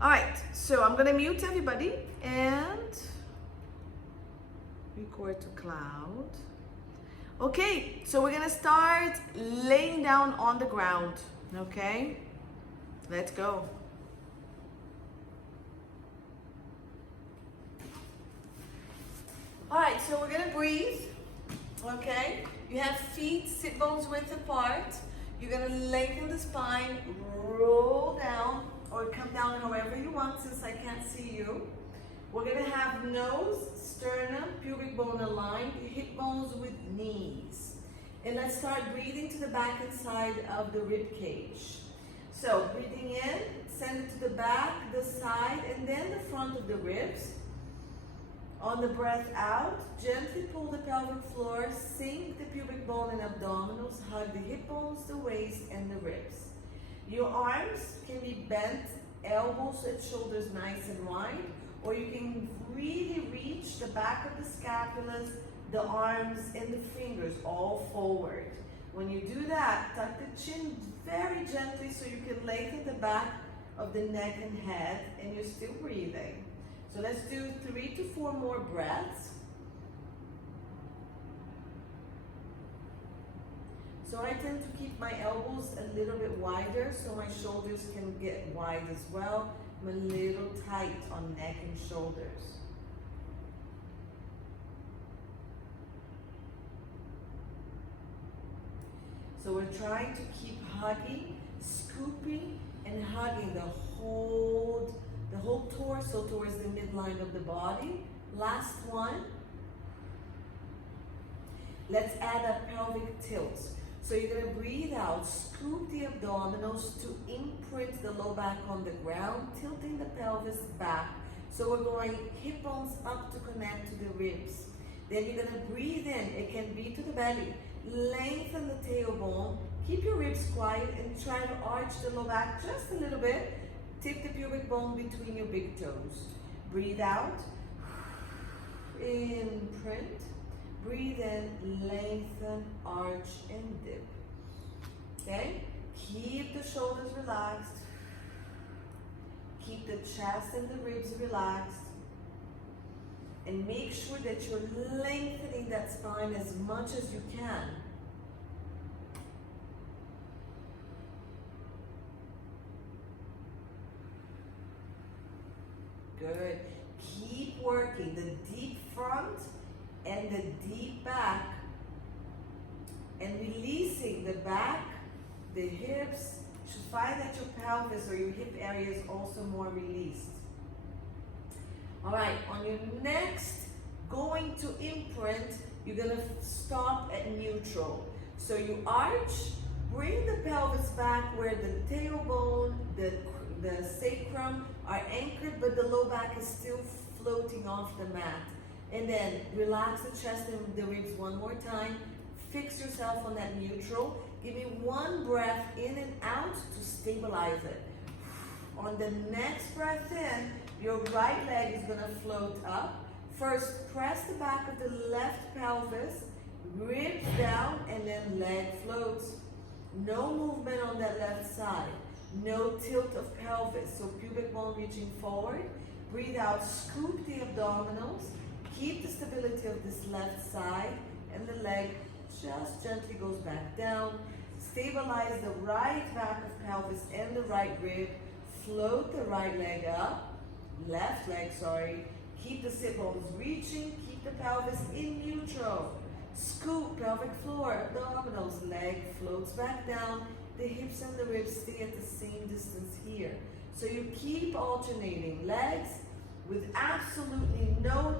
All right, so I'm gonna mute everybody and record to cloud. Okay, so we're gonna start laying down on the ground, okay? Let's go. All right, so we're gonna breathe, okay? You have feet, sit bones width apart. You're gonna lengthen the spine, roll down, or come down however you want since I can't see you. We're gonna have nose, sternum, pubic bone aligned, hip bones with knees. And let's start breathing to the back and side of the rib cage. So breathing in, send it to the back, the side, and then the front of the ribs. On the breath out, gently pull the pelvic floor, sink the pubic bone and abdominals, hug the hip bones, the waist, and the ribs. Your arms can be bent, elbows and shoulders nice and wide, or you can really reach the back of the scapulas, the arms, and the fingers all forward. When you do that, tuck the chin very gently so you can lengthen the back of the neck and head, and you're still breathing. So let's do 3 to 4 more breaths. So I tend to keep my elbows a little bit wider so my shoulders can get wide as well. I'm a little tight on neck and shoulders. So we're trying to keep hugging, scooping, and hugging the whole torso towards the midline of the body. Last one. Let's add a pelvic tilt. So you're gonna breathe out, scoop the abdominals to imprint the low back on the ground, tilting the pelvis back. So we're going hip bones up to connect to the ribs. Then you're gonna breathe in, it can be to the belly. Lengthen the tailbone, keep your ribs quiet and try to arch the low back just a little bit. Tip the pubic bone between your big toes. Breathe out, imprint. Breathe in, lengthen, arch, and dip. Okay? Keep the shoulders relaxed. Keep the chest and the ribs relaxed. And make sure that you're lengthening that spine as much as you can. Good. Keep working the deep front and the deep back, and releasing the back, the hips. You should find that your pelvis or your hip area is also more released. All right, on your next going to imprint, you're gonna stop at neutral. So you arch, bring the pelvis back where the tailbone, the sacrum are anchored, but the low back is still floating off the mat. And then relax the chest and the ribs one more time. Fix yourself on that neutral. Give me one breath in and out to stabilize it. On the next breath in, your right leg is gonna float up. First, press the back of the left pelvis, ribs down, and then leg floats. No movement on that left side. No tilt of pelvis, so pubic bone reaching forward. Breathe out, scoop the abdominals. Keep the stability of this left side, and the leg just gently goes back down. Stabilize the right back of pelvis and the right rib. Float the right leg up, left leg, sorry. Keep the sit bones reaching, keep the pelvis in neutral. Scoop, pelvic floor, abdominals, leg floats back down. The hips and the ribs stay at the same distance here. So you keep alternating legs with absolutely no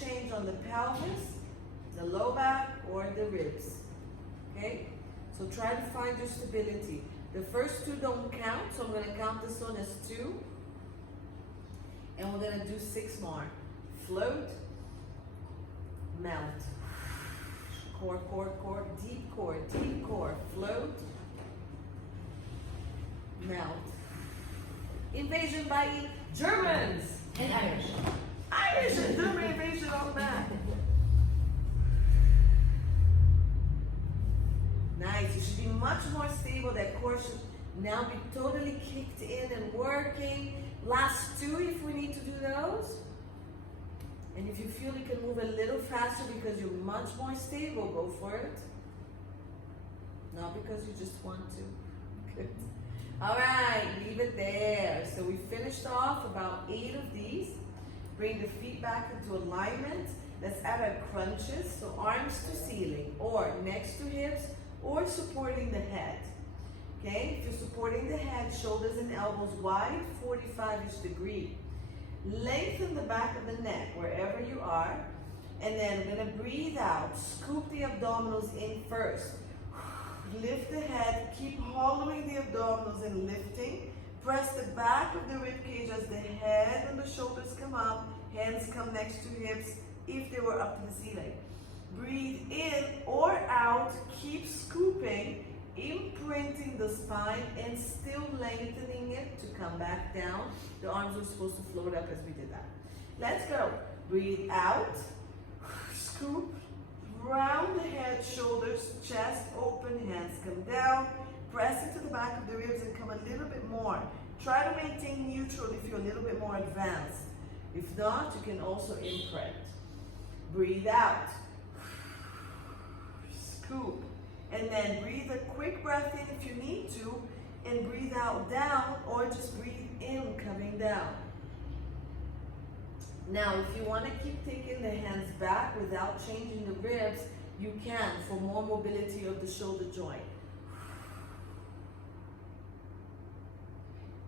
change on the pelvis, the low back, or the ribs. Okay? So try to find your stability. The first 2 don't count, so I'm gonna count this one as 2. And we're gonna do 6 more. Float, melt. Core, core, core, deep core, deep core. Float, melt. Invasion by Germans And Irish. Irish and German invasion on the back. Nice. You should be much more stable. That core should now be totally kicked in and working. Last two if we need to do those. And if you feel you can move a little faster because you're much more stable, go for it. Not because you just want to. Good. All right, leave it there. So we finished off about 8 of these. Bring the feet back into alignment. Let's add our crunches. So arms to ceiling or next to hips or supporting the head. Okay, if you're supporting the head, shoulders and elbows wide, 45-ish degree. Lengthen the back of the neck wherever you are. And then we're gonna breathe out. Scoop the abdominals in first. Lift the head, keep hollowing the abdominals and lifting. Press the back of the rib cage as the head and the shoulders come up. Hands come next to hips if they were up to the ceiling. Breathe in or out, keep scooping, imprinting the spine and still lengthening it to come back down. The arms are supposed to float up as we did that. Let's go. Breathe out, scoop, round the head, shoulders, chest open, hands come down. Press into the back of the ribs and come a little bit more. Try to maintain neutral if you're a little bit more advanced. If not, you can also imprint. Breathe out. Scoop. And then breathe a quick breath in if you need to, and breathe out down, or just breathe in coming down. Now, if you want to keep taking the hands back without changing the ribs, you can for more mobility of the shoulder joint.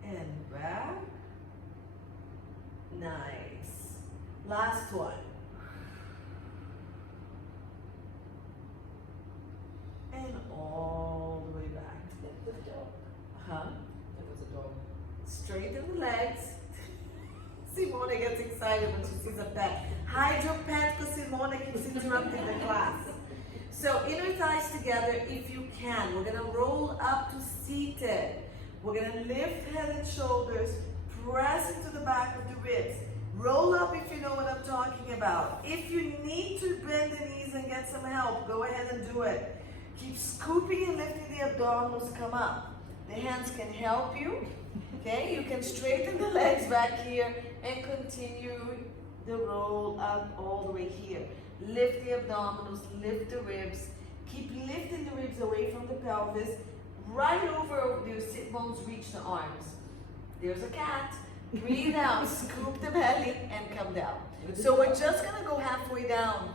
And back. Nice. Last one. And all the way back. The dog. Huh? It was a dog. Straighten the legs. Simone gets excited when she sees a pet. Hide your pet because Simone keeps interrupting the class. So inner thighs together if you can. We're gonna roll up to seated. We're gonna lift head and shoulders, press into the back of the ribs. Roll up if you know what I'm talking about. If you need to bend the knees and get some help, go ahead and do it. Keep scooping and lifting the abdominals, come up. The hands can help you. Okay, you can straighten the legs back here and continue the roll up all the way here. Lift the abdominals, lift the ribs. Keep lifting the ribs away from the pelvis. Right over your sit bones, reach the arms. There's a cat. Breathe out, scoop the belly and come down. So we're just gonna go halfway down.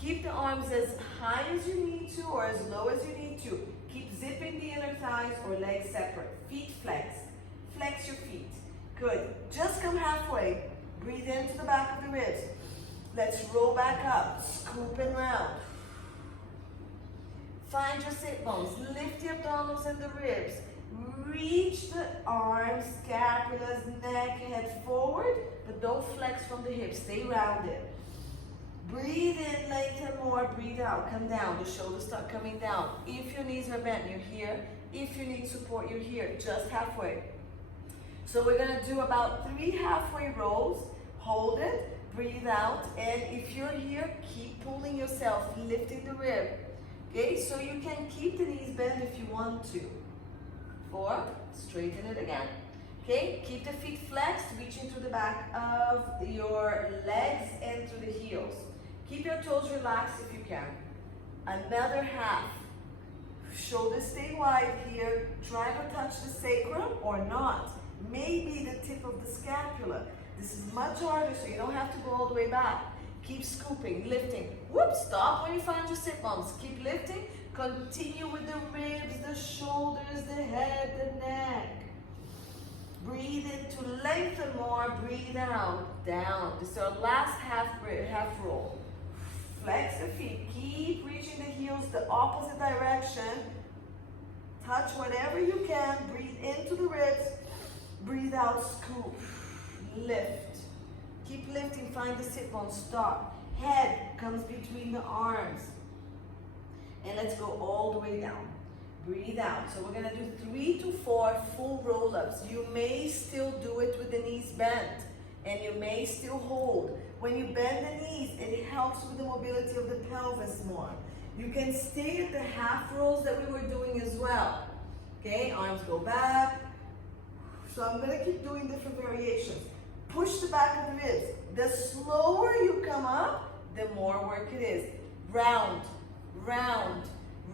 Keep the arms as high as you need to or as low as you need to. Keep zipping the inner thighs or legs separate. Feet flex. Flex your feet. Good. Just come halfway. Breathe into the back of the ribs. Let's roll back up. Scoop and round. Find your sit bones. Lift the abdominals and the ribs. Reach the arms, scapulas, neck, head forward, but don't flex from the hips. Stay rounded. Breathe in, lengthen more. Breathe out, come down. The shoulders start coming down. If your knees are bent, you're here. If you need support, you're here. Just halfway. So we're gonna do about 3 halfway rolls. Hold it, breathe out, and if you're here, keep pulling yourself, lifting the rib. Okay, so you can keep the knees bent if you want to. 4, straighten it again. Okay, keep the feet flexed, reaching to the back of your legs and to the heels. Keep your toes relaxed if you can. Another half. Shoulders stay wide here. Try to touch the sacrum or not. Maybe the tip of the scapula. This is much harder, so you don't have to go all the way back. Keep scooping, lifting. Whoop, stop when you find your sit bones. Keep lifting. Continue with the ribs, the shoulders, the head, the neck. Breathe in to lengthen more. Breathe out, down. This is our last half roll. Flex the feet. Keep reaching the heels the opposite direction. Touch whatever you can. Breathe into the ribs. Breathe out, scoop. Lift. Keep lifting, find the sit bones, stop. Head comes between the arms. And let's go all the way down. Breathe out. So we're gonna do 3 to 4 full roll-ups. You may still do it with the knees bent, and you may still hold. When you bend the knees, it helps with the mobility of the pelvis more. You can stay at the half rolls that we were doing as well. Okay, arms go back. So I'm gonna keep doing different variations. Push the back of the ribs. The slower you come up, the more work it is. Round, round,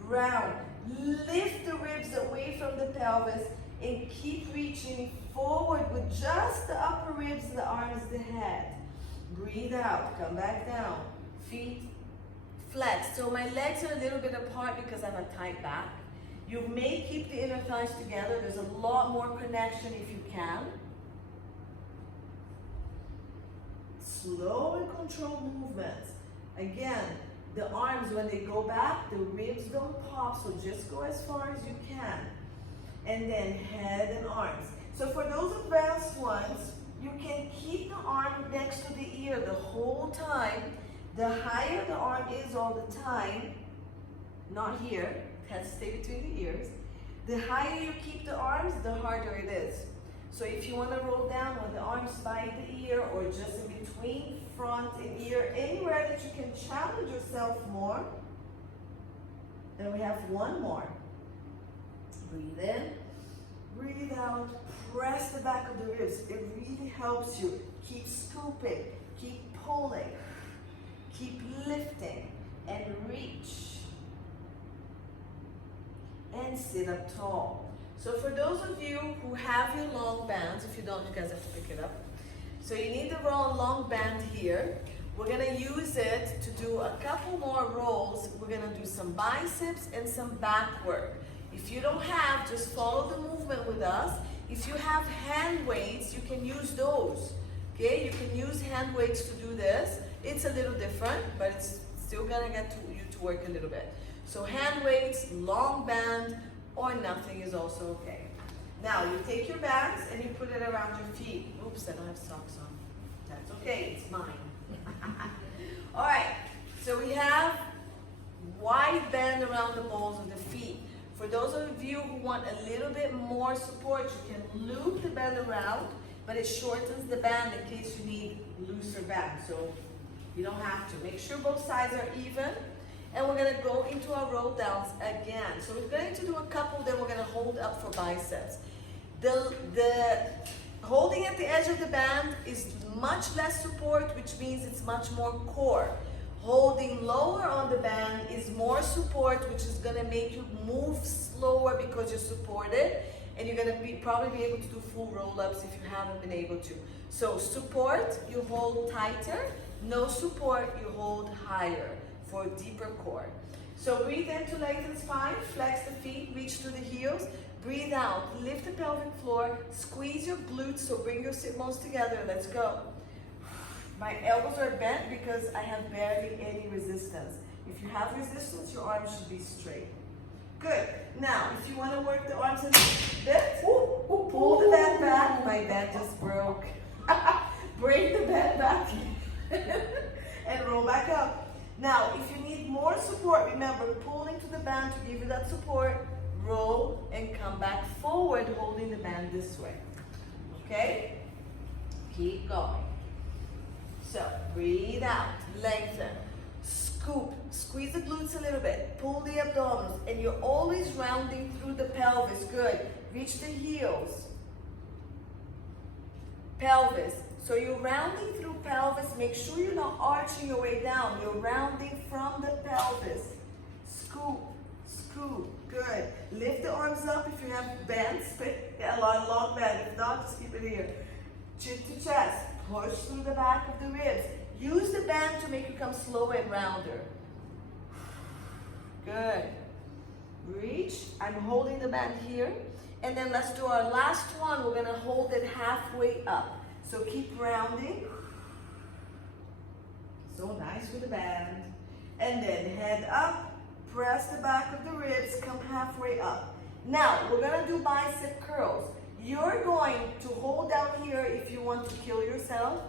round. Lift the ribs away from the pelvis and keep reaching forward with just the upper ribs, the arms, the head. Breathe out, come back down. Feet flex. So my legs are a little bit apart because I have a tight back. You may keep the inner thighs together. There's a lot more connection if you can. Slow and controlled movements. Again, the arms, when they go back, the ribs don't pop, so just go as far as you can. And then head and arms. So for those advanced ones, you can keep the arm next to the ear the whole time. The higher the arm is all the time, not here, it has to stay between the ears. The higher you keep the arms, the harder it is. So if you want to roll down with the arms by the ear or just in between front and ear, anywhere that you can challenge yourself more. Then we have one more. Breathe in, breathe out, press the back of the ribs. It really helps you. Keep scooping, keep pulling, keep lifting, and reach. And sit up tall. So for those of you who have your long bands, if you don't, you guys have to pick it up. So you need the long band here. We're gonna use it to do a couple more rolls. We're gonna do some biceps and some back work. If you don't have, just follow the movement with us. If you have hand weights, you can use those. Okay, you can use hand weights to do this. It's a little different, but it's still gonna get you to work a little bit. So hand weights, long band, or nothing is also okay. Now you take your bands and you put it around your feet. Oops, I don't have socks on. That's okay, it's mine. All right, so we have wide band around the balls of the feet. For those of you who want a little bit more support, you can loop the band around, but it shortens the band in case you need looser band. So you don't have to. Make sure both sides are even. And we're gonna go into our roll downs again. So we're going to do a couple, then we're gonna hold up for biceps. The holding at the edge of the band is much less support, which means it's much more core. Holding lower on the band is more support, which is gonna make you move slower because you're supported, and you're gonna probably be able to do full roll-ups if you haven't been able to. So support, you hold tighter. No support, you hold higher for deeper core. So breathe in to lengthen spine, flex the feet, reach to the heels. Breathe out, lift the pelvic floor, squeeze your glutes, so bring your sit bones together. Let's go. My elbows are bent because I have barely any resistance. If you have resistance, your arms should be straight. Good. Now, if you want to work the arms a bit, pull the band back. My band just broke. Break the band back and roll back up. Now, if you need more support, remember, pull into the band to give you that support, roll, and come back forward, holding the band this way. Okay? Keep going. So, breathe out, lengthen, scoop, squeeze the glutes a little bit, pull the abdominals, and you're always rounding through the pelvis. Good. Reach the heels. Pelvis. So you're rounding through pelvis. Make sure you're not arching your way down. You're rounding from the pelvis. Scoop, scoop. Good. Lift the arms up if you have bands. A long band. If not, just keep it here. Chin to chest. Push through the back of the ribs. Use the band to make you come slower and rounder. Good. Reach. I'm holding the band here. And then let's do our last one. We're going to hold it halfway up. So keep rounding. So nice with the band. And then head up. Press the back of the ribs. Come halfway up. Now, we're going to do bicep curls. You're going to hold down here if you want to kill yourself.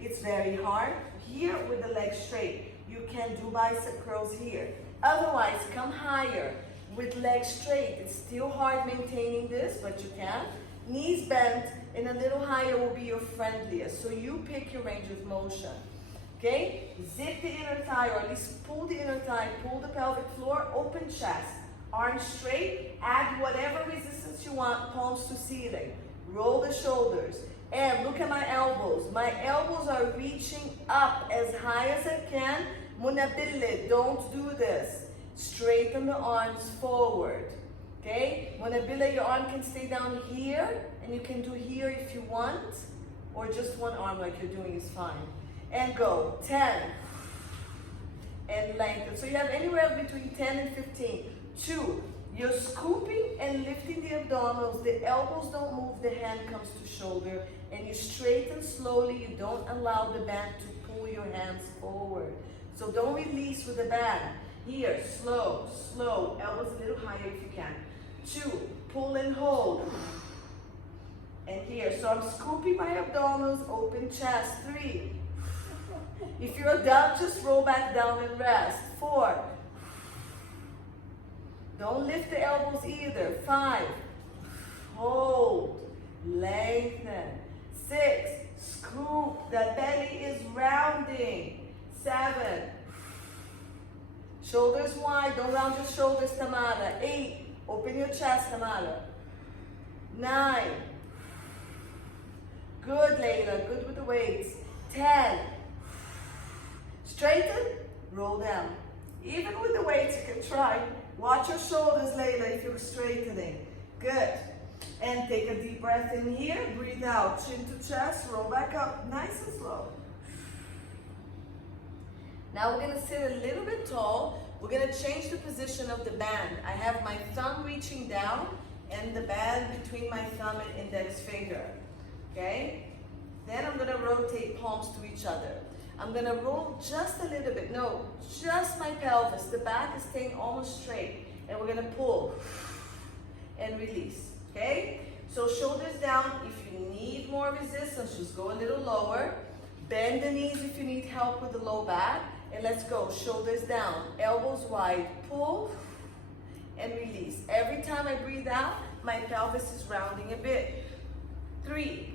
It's very hard. Here with the legs straight. You can do bicep curls here. Otherwise, come higher with legs straight. It's still hard maintaining this, but you can. Knees bent and a little higher will be your friendliest. So you pick your range of motion. Okay? Zip the inner thigh, or at least pull the inner thigh, pull the pelvic floor, open chest. Arms straight, add whatever resistance you want, palms to ceiling. Roll the shoulders. And look at my elbows. My elbows are reaching up as high as I can. Munabille, don't do this. Straighten the arms forward. Okay? Munabille, your arm can stay down here, and you can do here if you want, or just one arm like you're doing is fine. And go. 10. And lengthen. So you have anywhere between 10 and 15. 2. You're scooping and lifting the abdominals. The elbows don't move. The hand comes to shoulder. And you straighten slowly. You don't allow the band to pull your hands forward. So don't release with the band. Here, slow, slow. Elbows a little higher if you can. 2. Pull and hold. And here, so I'm scooping my abdominals, open chest. 3. If you're done, just roll back down and rest. 4. Don't lift the elbows either. 5. Hold. Lengthen. 6. Scoop. The belly is rounding. 7. Shoulders wide. Don't round your shoulders, Tamara. 8. Open your chest, Tamara. 9. Good, Layla. Good with the weights. 10. Straighten. Roll down. Even with the weights, you can try. Watch your shoulders, Layla, if you're straightening. Good. And take a deep breath in here. Breathe out. Chin to chest. Roll back up. Nice and slow. Now we're going to sit a little bit tall. We're going to change the position of the band. I have my thumb reaching down and the band between my thumb and index finger. Okay? Then I'm going to rotate palms to each other. I'm going to roll just a little bit. No, just my pelvis. The back is staying almost straight. And we're going to pull and release. Okay? So shoulders down. If you need more resistance, just go a little lower. Bend the knees if you need help with the low back. And let's go. Shoulders down. Elbows wide. Pull and release. Every time I breathe out, my pelvis is rounding a bit. 3.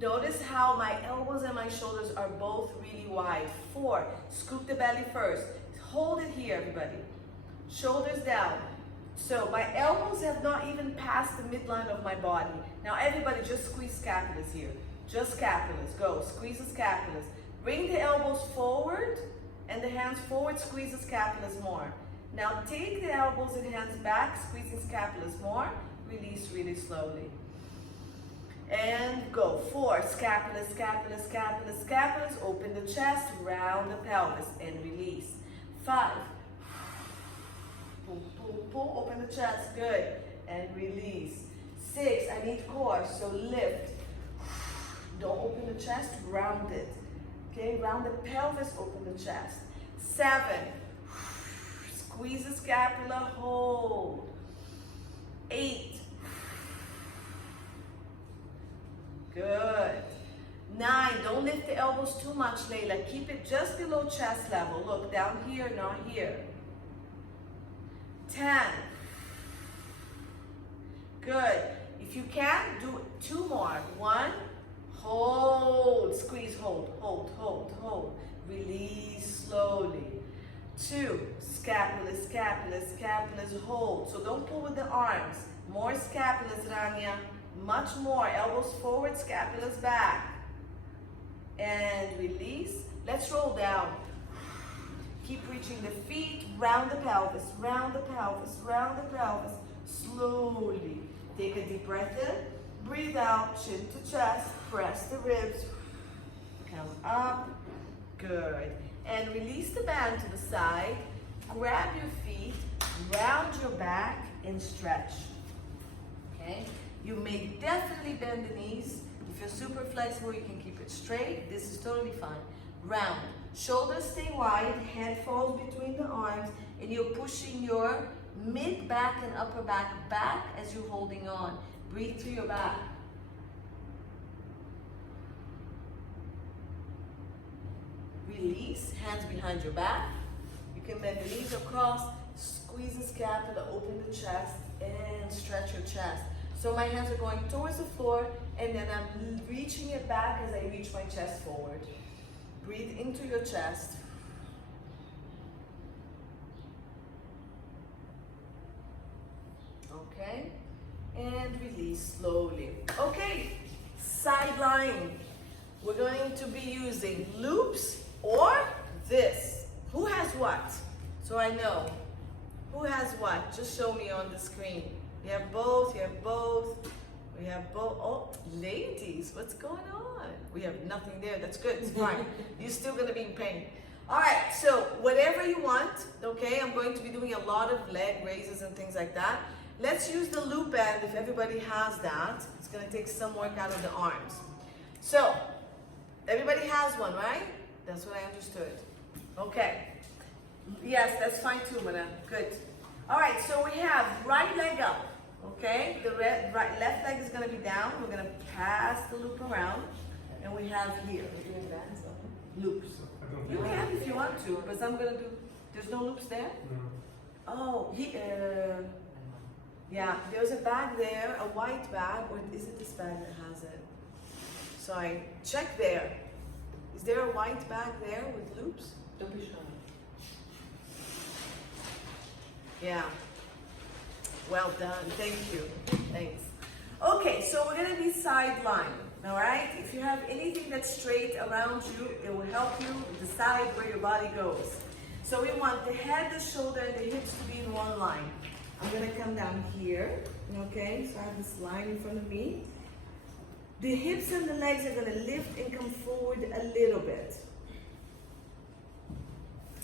Notice how my elbows and my shoulders are both really wide. 4. Scoop the belly first. Hold it here, everybody. Shoulders down. So my elbows have not even passed the midline of my body. Now everybody just squeeze scapulas here. Just scapulas. Go. Squeeze the scapulas. Bring the elbows forward and the hands forward. Squeeze the scapulas more. Now take the elbows and hands back. Squeeze the scapulas more. Release really slowly. And go. 4. Scapulas, scapulas, scapulas, scapulas. Open the chest. Round the pelvis and release. 5. Pull, pull, pull. Open the chest. Good. And release. 6. I need core. So lift. Don't open the chest. Round it. Okay. Round the pelvis. Open the chest. 7. Squeeze the scapula. Hold. 8. Good. 9. Don't lift the elbows too much, Layla. Keep it just below chest level. Look, down here, not here. 10. Good. If you can, do 2 more. 1. Hold. Squeeze, hold, hold, hold, hold. Release slowly. 2. Scapulas, scapulas, scapulas, hold. So don't pull with the arms. More scapulas, Rania. Much more. Elbows forward, scapulas back. And release. Let's roll down. Keep reaching the feet. Round the pelvis. Round the pelvis. Round the pelvis. Slowly. Take a deep breath in. Breathe out. Chin to chest. Press the ribs. Come up. Good. And release the band to the side. Grab your feet. Round your back and stretch. Okay? You may definitely bend the knees. If you're super flexible, you can keep it straight. This is totally fine. Round. Shoulders stay wide. Head falls between the arms. And you're pushing your mid back and upper back back as you're holding on. Breathe through your back. Release. Hands behind your back. You can bend the knees across. Squeeze the scapula. Open the chest. And stretch your chest. So my hands are going towards the floor, and then I'm reaching it back as I reach my chest forward. Breathe into your chest. Okay? and release slowly. Okay, side line. We're going to be using loops or this. Who has what? So I know. Who has what? Just show me on the screen. You have both, you have both. We have both. Oh, ladies, what's going on? We have nothing there. That's good. It's fine. You're still going to be in pain. All right, so whatever you want, okay? I'm going to be doing a lot of leg raises and things like that. Let's use the loop band if everybody has that. It's going to take some work out of the arms. So, everybody has one, right? That's what I understood. Okay. Yes, that's fine too, madam. Good. All right, so we have right leg up, okay? The left leg is going to be down. We're going to pass the loop around. And we have here. We're doing bands though. Loops. You can if you want to, but I'm going to do, there's no loops there? No. Oh, yeah, there's a bag there, a white bag, or is it this bag that has it? Sorry, check there. Is there a white bag there with loops? Don't be shy. Yeah. Well done, thank you. Thanks. Okay, so we're gonna be sideline, all right? If you have anything that's straight around you, it will help you decide where your body goes. So we want the head, the shoulder, and the hips to be in one line. I'm gonna come down here, okay? So I have this line in front of me. The hips and the legs are gonna lift and come forward a little bit.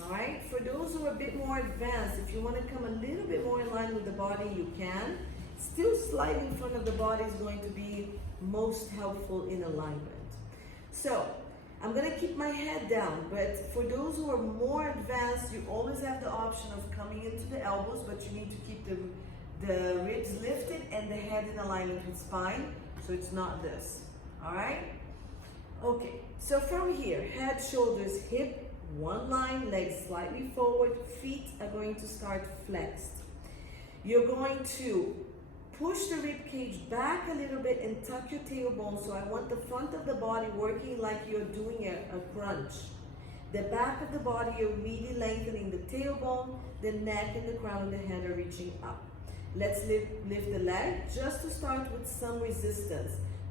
All right, for those who are a bit more advanced, if you wanna come a little bit more in line with the body, you can. Still slight in front of the body is going to be most helpful in alignment. So, I'm gonna keep my head down, but for those who are more advanced, you always have the option of coming into the elbows, but you need to keep the ribs lifted and the head in alignment with spine, so it's not this, all right? Okay, so from here, head, shoulders, hip, one line, legs slightly forward, feet are going to start flexed. You're going to push the rib cage back a little bit and tuck your tailbone. So I want the front of the body working like you're doing a crunch. The back of the body, you're really lengthening the tailbone, the neck and the crown of the head are reaching up. Let's lift the leg just to start with some resistance.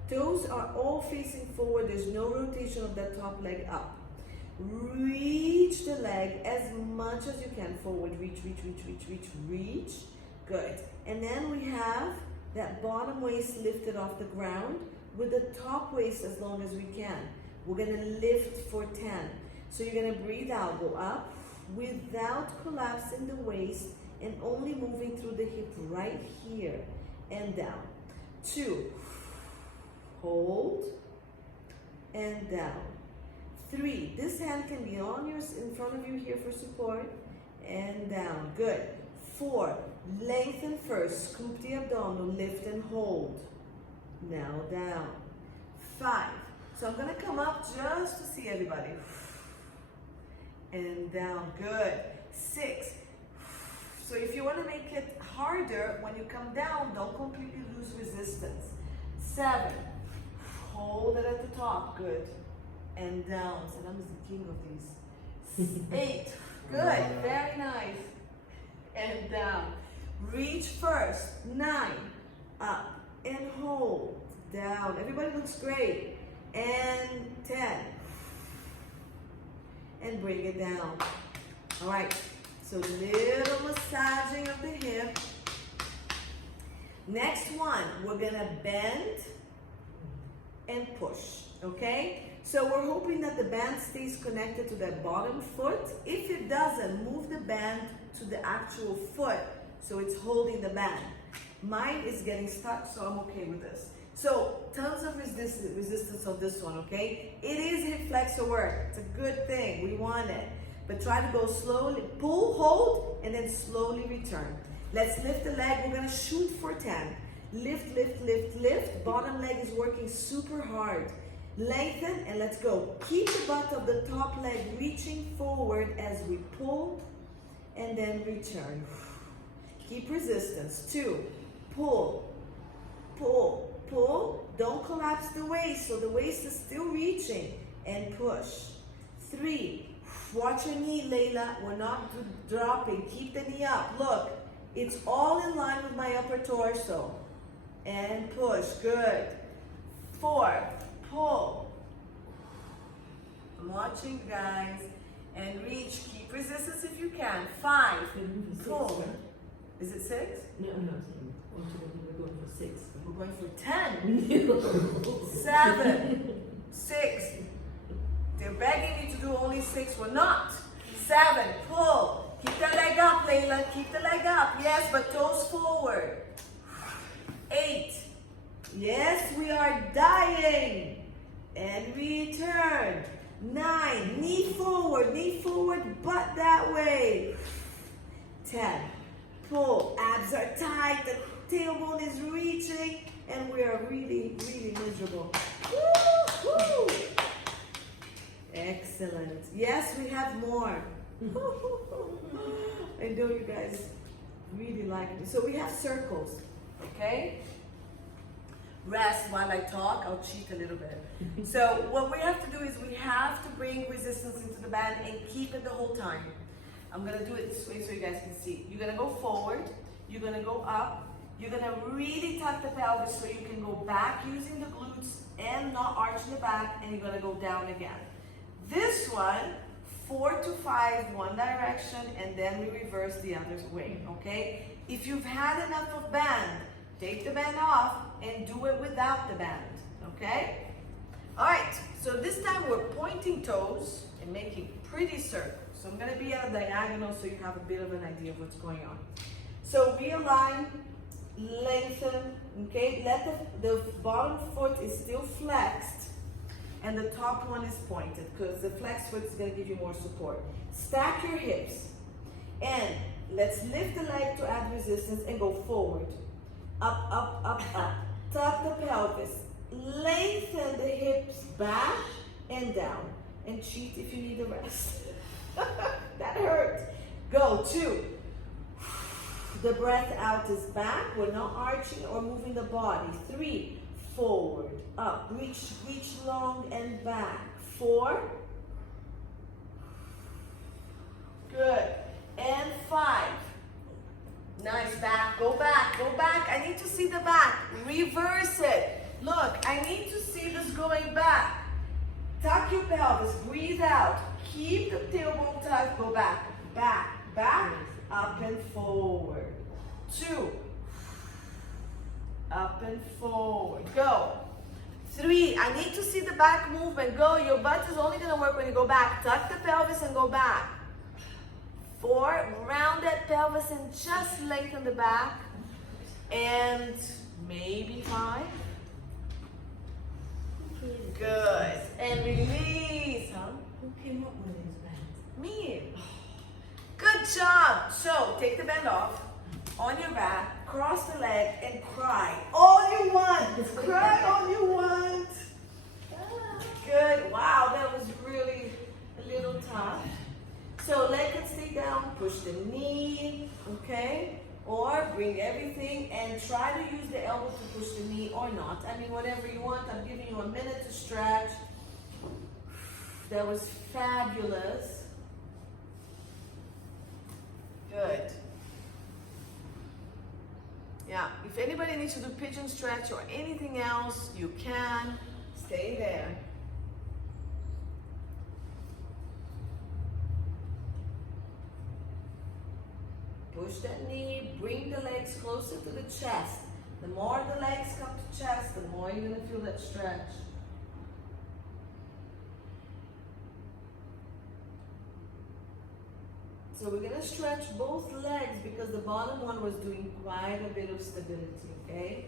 Toes are all facing forward. There's no rotation of that top leg up. Reach the leg as much as you can forward. Reach, reach, reach, reach, reach, reach. Good. And then we have that bottom waist lifted off the ground with the top waist as long as we can. We're going to lift for 10. So you're going to breathe out, go up without collapsing the waist and only moving through the hip right here and down. 2. Hold and down. 3. This hand can be on in front of you here for support and down. Good. 4. Lengthen first, scoop the abdominal, lift and hold. Now down. 5. So I'm gonna come up just to see everybody. And down, good. 6. So if you wanna make it harder, when you come down, don't completely lose resistance. 7. Hold it at the top, good. And down, Saddam is the king of these. 8, good, very nice. And down. Reach first. 9. Up and hold. Down. Everybody looks great. And 10. And bring it down. All right. So little massaging of the hip. Next one, we're gonna bend and push. Okay? So we're hoping that the band stays connected to that bottom foot. If it doesn't, move the band to the actual foot so it's holding the band. Mine is getting stuck, so I'm okay with this. So tons of resistance of this one, okay? It is hip flexor work. It's a good thing. We want it. But try to go slowly. Pull, hold, and then slowly return. Let's lift the leg. We're going to shoot for 10. Lift, lift, lift, lift. Bottom leg is working super hard. Lengthen and let's go. Keep the butt of the top leg reaching forward as we pull and then return. Keep resistance. 2. Pull, pull, pull. Don't collapse the waist so the waist is still reaching and push. 3. Watch your knee, Layla. We're not dropping. Keep the knee up. Look, it's all in line with my upper torso. and push. Good. 4, pull. I'm watching, guys. And reach. Keep resistance if you can. 5, pull. Is it 6? No, we're going for 6. We're going for 10. 7, 6. They're begging you to do only 6. We're not. 7, pull. Keep the leg up, Layla. Keep the leg up. Yes, but toes forward. 8. Yes, we are dying. And return. 9, knee forward, butt that way. 10, pull, abs are tight, the tailbone is reaching, and we are really, really miserable. Woo-hoo. Excellent. Yes, we have more. I know you guys really like it. So we have circles, okay? Rest while I talk. I'll cheat a little bit. So what we have to do is we have to bring resistance into the band and keep it the whole time. I'm gonna do it this way so you guys can see. You're gonna go forward, you're gonna go up, you're gonna really tuck the pelvis so you can go back using the glutes and not arching the back, and you're gonna go down again. This one, 4 to 5, one direction, and then we reverse the other way, okay? If you've had enough of band, take the band off and do it without the band, okay? All right, so this time we're pointing toes and making pretty circles. So I'm gonna be at a diagonal so you have a bit of an idea of what's going on. So realign, lengthen, okay? Let the bottom foot is still flexed and the top one is pointed because the flexed foot is gonna give you more support. Stack your hips and let's lift the leg to add resistance and go forward. Up, up, up, up. Tuck the pelvis. Lengthen the hips back and down. And cheat if you need a rest. That hurt. Go. 2. The breath out is back. We're not arching or moving the body. 3. Forward. Up. Reach long and back. 4. Good. And 5. Nice, back, go back, go back. I need to see the back. Reverse it. Look, I need to see this going back. Tuck your pelvis, breathe out. Keep the tailbone tucked, go back. Back, back, up and forward. 2. Up and forward. Go. 3, I need to see the back movement. Go, your butt is only gonna work when you go back. Tuck the pelvis and go back. 4, round that pelvis and just lengthen the back. And maybe 5. Good. And release. Who came up with these bands? Me. Good job. So take the band off. On your back, cross the leg and cry. All you want. Cry all you want. Good. Wow, that was really a little tough. So leg can stay down, push the knee, okay? Or bring everything and try to use the elbow to push the knee or not. I mean, whatever you want. I'm giving you a minute to stretch. That was fabulous. Good. Yeah, if anybody needs to do pigeon stretch or anything else, you can. Stay there. Push that knee, bring the legs closer to the chest. The more the legs come to chest, the more you're gonna feel that stretch. So we're gonna stretch both legs because the bottom one was doing quite a bit of stability, okay?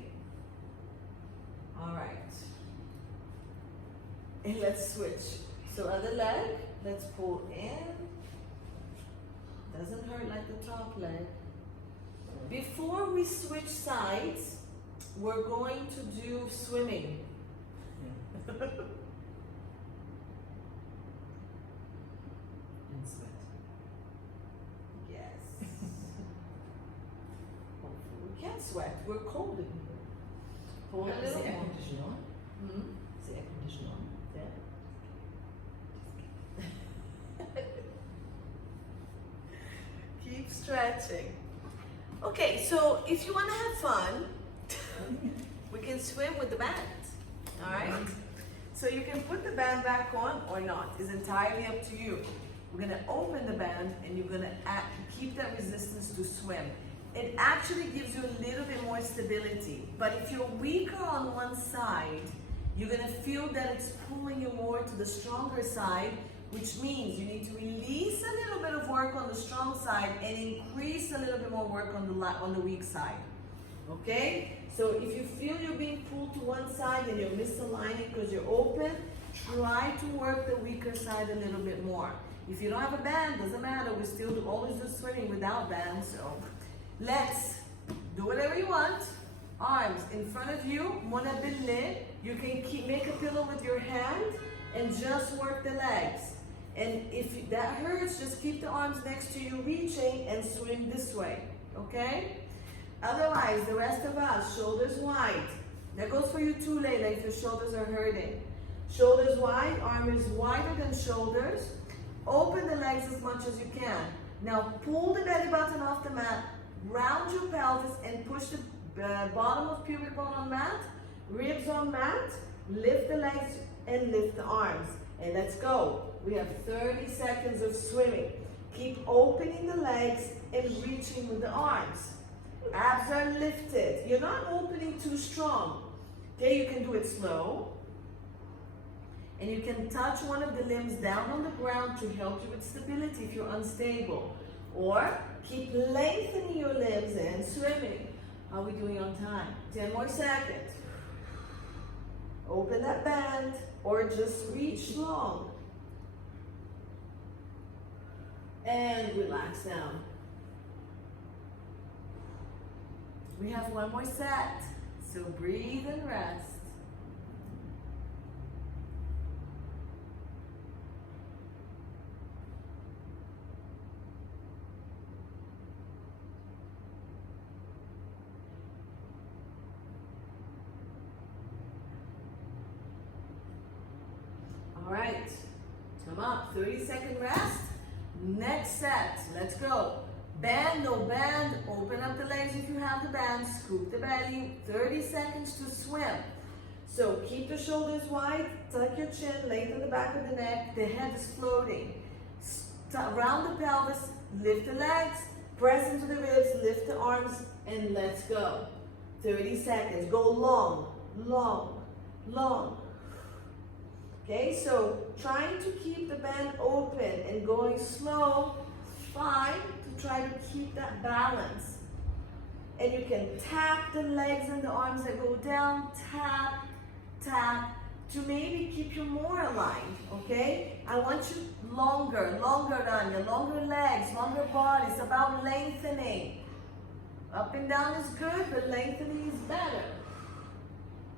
All right. And let's switch. So other leg, let's pull in. Doesn't hurt like the top leg. Before we switch sides, we're going to do swimming. And sweat. Yes. Hopefully we can sweat. We're cold in here. Pull a Is little the air more. conditioner on? Hmm? Is the air conditioner on? There? Keep stretching. Okay, so if you want to have fun, can swim with the band. All right? So you can put the band back on or not. It's entirely up to you. We're gonna open the band and you're gonna keep that resistance to swim. It actually gives you a little bit more stability. But if you're weaker on one side, you're gonna feel that it's pulling you more to the stronger side, which means you need to release a little bit of work on the strong side and increase a little bit more work on the weak side. Okay? So if you feel you're being pulled to one side and you're misaligning because you're open, try to work the weaker side a little bit more. If you don't have a band, doesn't matter. We still always do swimming without bands. So let's do whatever you want. Arms in front of you. Monabille. You can make a pillow with your hand and just work the legs. And if that hurts, just keep the arms next to you reaching and swim this way. Okay? Otherwise, the rest of us, shoulders wide. That goes for you too, Layla, if your shoulders are hurting. Shoulders wide, arm is wider than shoulders. Open the legs as much as you can. Now pull the belly button off the mat, round your pelvis and push the bottom of pubic bone on mat, ribs on mat, lift the legs and lift the arms. And let's go. We have 30 seconds of swimming. Keep opening the legs and reaching with the arms. Abs are lifted. You're not opening too strong. Okay, you can do it slow. And you can touch one of the limbs down on the ground to help you with stability if you're unstable. Or keep lengthening your limbs and swimming. How are we doing on time? 10 more seconds. Open that band or just reach long. And relax down. We have one more set, so breathe and rest. All right, come up, 30-second rest. Next set, let's go. Band, no band, open up the legs if you have the band, scoop the belly, 30 seconds to swim. So keep the shoulders wide, tuck your chin, lengthen the back of the neck, the head is floating. Round the pelvis, lift the legs, press into the ribs, lift the arms, and let's go. 30 seconds, go long, long, long. Okay, so trying to keep the band open and going slow, 5 to try to keep that balance. And you can tap the legs and the arms that go down, tap, tap, to maybe keep you more aligned, okay? I want you longer, Rania, longer legs, longer body. It's about lengthening. Up and down is good, but lengthening is better.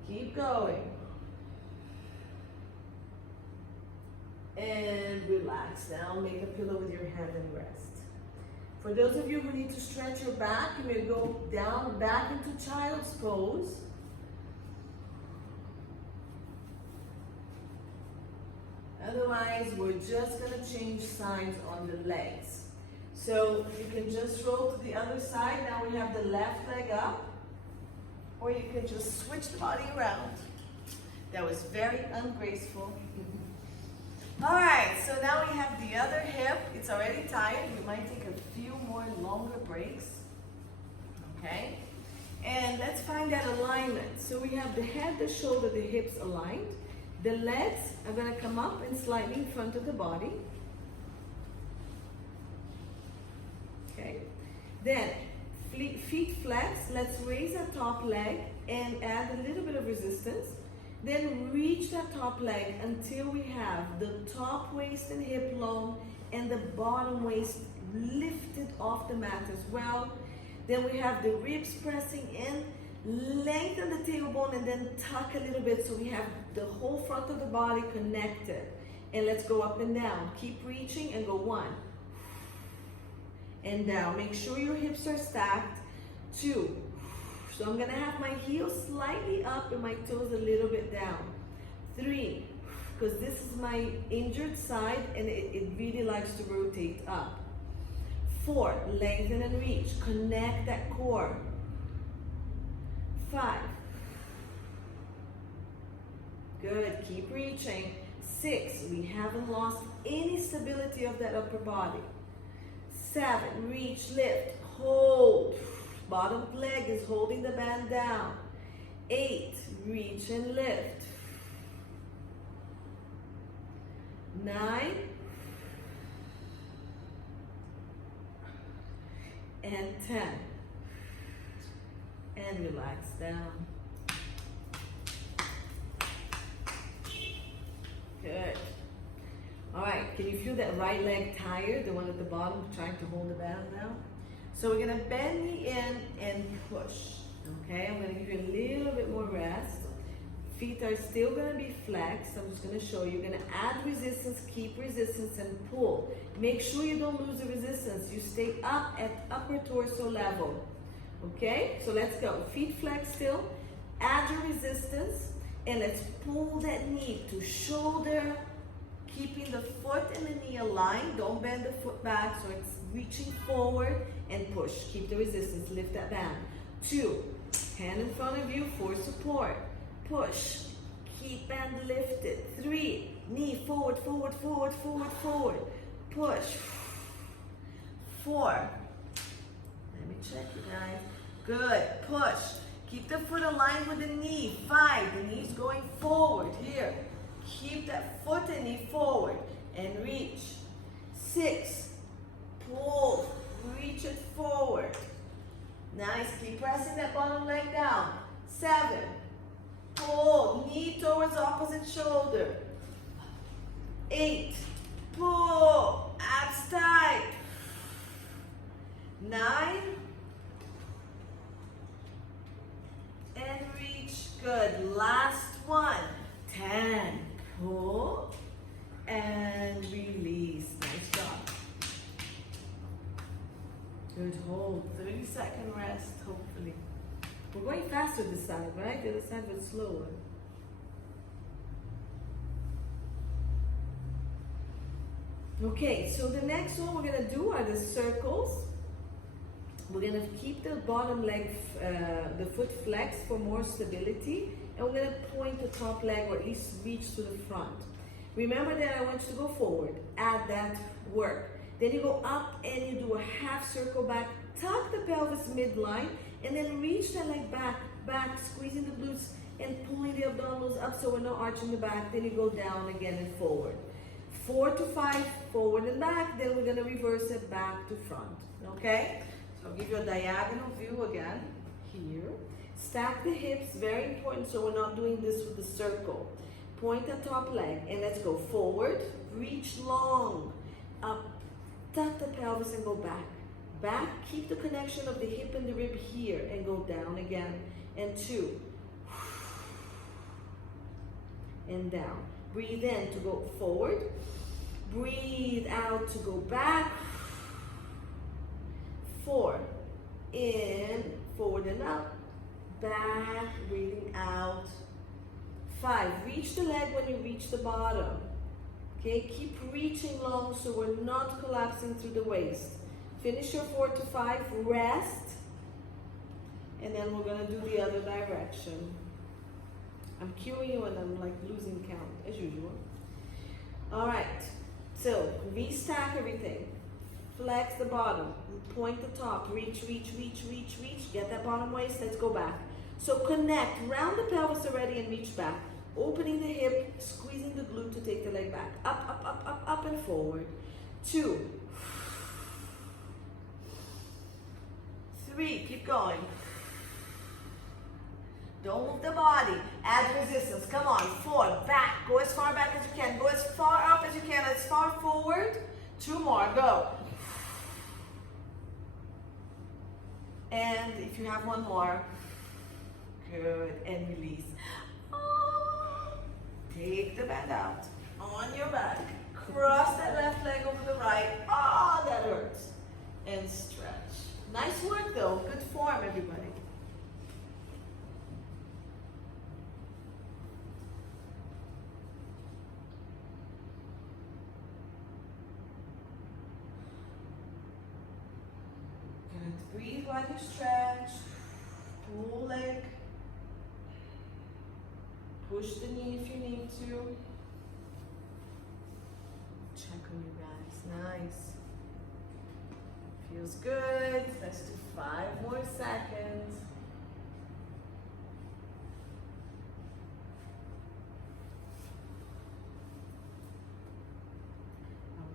Keep going. And relax down, make a pillow with your hand and rest. For those of you who need to stretch your back, you may go down, back into child's pose. Otherwise, we're just gonna change sides on the legs. So you can just roll to the other side. Now we have the left leg up, or you can just switch the body around. That was very ungraceful. All right, so now we have the other hip. It's already tired. We might take a few more longer breaks. Okay, and let's find that alignment. So we have the head, the shoulder, the hips aligned. The legs are going to come up and slightly in front of the body. Okay, then feet flex. Let's raise our top leg and add a little bit of resistance. Then reach that top leg until we have the top waist and hip long and the bottom waist lifted off the mat as well. Then we have the ribs pressing in, lengthen the tailbone and then tuck a little bit so we have the whole front of the body connected. And let's go up and down. Keep reaching and go 1. And down. Make sure your hips are stacked. 2. So I'm gonna have my heels slightly up and my toes a little bit down. 3, because this is my injured side and it really likes to rotate up. 4, lengthen and reach, connect that core. 5, Good, keep reaching. 6, we haven't lost any stability of that upper body. 7, reach, lift, hold. Bottom leg is holding the band down. 8, reach and lift. 9, and 10. And relax down. Good. All right, can you feel that right leg tired, the one at the bottom trying to hold the band now? So we're gonna bend the in and push, okay? I'm gonna give you a little bit more rest. Feet are still gonna be flexed. I'm just gonna show you. You're gonna add resistance, keep resistance, and pull. Make sure you don't lose the resistance. You stay up at upper torso level, okay? So let's go. Feet flexed still. Add your resistance, and let's pull that knee to shoulder, keeping the foot and the knee aligned. Don't bend the foot back, so it's reaching forward and push. Keep the resistance, lift that band. 2, hand in front of you for support. Push, keep band lifted. 3, knee forward, forward, forward, forward, forward. Push. 4, let me check you guys. Good, push. Keep the foot aligned with the knee. 5, the knee's going forward here. Keep that foot and knee forward and reach. 6, pull, reach it forward. Nice, keep pressing that bottom leg down. 7, pull, knee towards opposite shoulder. 8, pull, abs tight. 9, and reach, good. Last one. 10, pull, and release. Nice job. Good, hold. 30-second rest, hopefully. We're going faster this side, right? The other side was slower. Okay, so the next one we're gonna do are the circles. We're gonna keep the bottom leg, the foot flexed for more stability, and we're gonna point the top leg, or at least reach to the front. Remember that I want you to go forward, add that work. Then you go up and you do a half circle back, tuck the pelvis midline, and then reach that leg back, squeezing the glutes and pulling the abdominals up so we're not arching the back. Then you go down again and forward. 4 to 5, forward and back, then we're gonna reverse it back to front, okay? So I'll give you a diagonal view again, here. Stack the hips, very important, so we're not doing this with the circle. Point the top leg, and let's go forward, reach long, up, tuck the pelvis and go back. Back, keep the connection of the hip and the rib here, and go down again. And 2, and down. Breathe in to go forward, breathe out to go back. 4, in, forward and up, back, breathing out. 5, reach the leg when you reach the bottom. Okay, keep reaching long so we're not collapsing through the waist. Finish your 4 to 5, rest, and then we're gonna do the other direction. I'm cueing you and I'm like losing count, as usual. All right, so restack everything. Flex the bottom, point the top, reach, reach, reach, reach, reach. Get that bottom waist, let's go back. So connect, round the pelvis already and reach back. Opening the hip, squeezing the glute to take the leg back. Up, up, up, up, up and forward. 2, 3, keep going. Don't move the body, add resistance, come on. 4, back, go as far back as you can. Go as far up as you can, as far forward. 2 more, go. And if you have one more, good, and release. Take the band out, on your back. Cross that left leg over the right. Ah, that hurts. And stretch. Nice work though, good form everybody. Good, breathe while you stretch. Pull leg. Push the knee if you need to check on you guys. Nice. Feels good. Let's do 5 more seconds.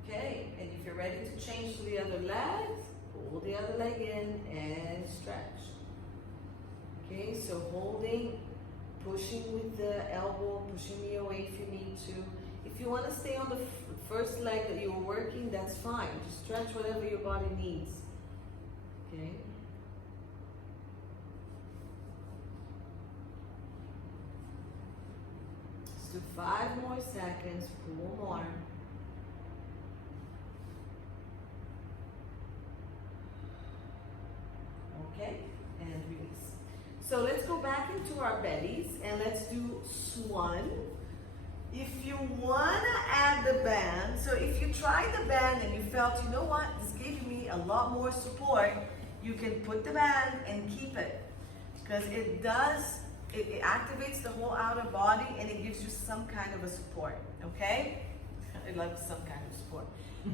Okay, and if you're ready to change to the other leg, pull the other leg in and stretch. Okay, so holding, pushing with the elbow, pushing me away if you need to. If you want to stay on the first leg that you were working, that's fine. Just stretch whatever your body needs. Okay. Let's do 5 more seconds, pull more. Okay, and release. So let's go back into our bellies and let's do swan. If you wanna add the band, so if you tried the band and you felt, you know what, this gave me a lot more support, you can put the band and keep it. Because it activates the whole outer body and it gives you some kind of a support, okay? I love some kind of support.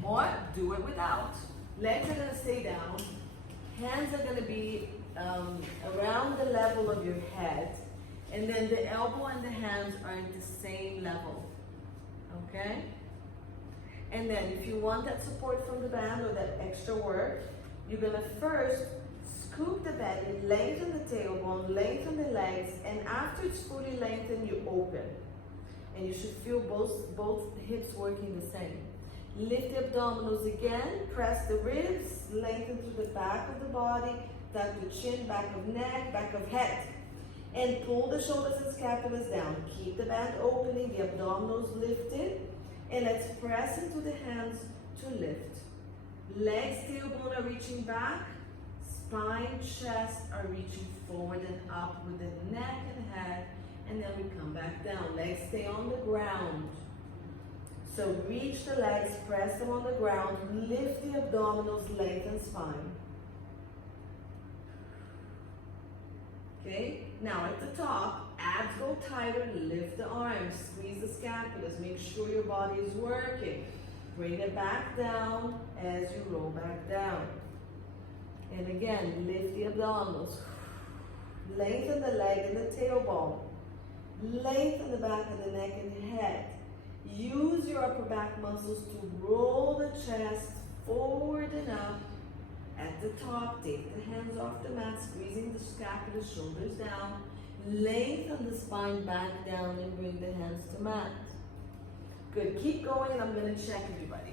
Or do it without. Legs are gonna stay down. Hands are gonna be around the level of your head. And then the elbow and the hands are at the same level, okay? And then if you want that support from the band or that extra work, you're gonna first scoop the belly, lengthen the tailbone, lengthen the legs, and after it's fully lengthened, you open. And you should feel both hips working the same. Lift the abdominals again, press the ribs, lengthen through the back of the body, tuck the chin, back of neck, back of head. And pull the shoulders and scapulas down. Keep the band opening, the abdominals lifted. And let's press into the hands to lift. Legs, tailbone are reaching back. Spine, chest are reaching forward and up with the neck and head. And then we come back down. Legs stay on the ground. So reach the legs, press them on the ground. Lift the abdominals, lengthen spine. Okay, now at the top, abs go tighter, lift the arms, squeeze the scapulas, make sure your body is working. Bring it back down as you roll back down. And again, lift the abdominals. Lengthen the leg and the tailbone. Lengthen the back of the neck and the head. Use your upper back muscles to roll the chest forward and up. At the top, take the hands off the mat, squeezing the scapula, shoulders down. Lengthen the spine back down and bring the hands to mat. Good, keep going and I'm gonna check everybody.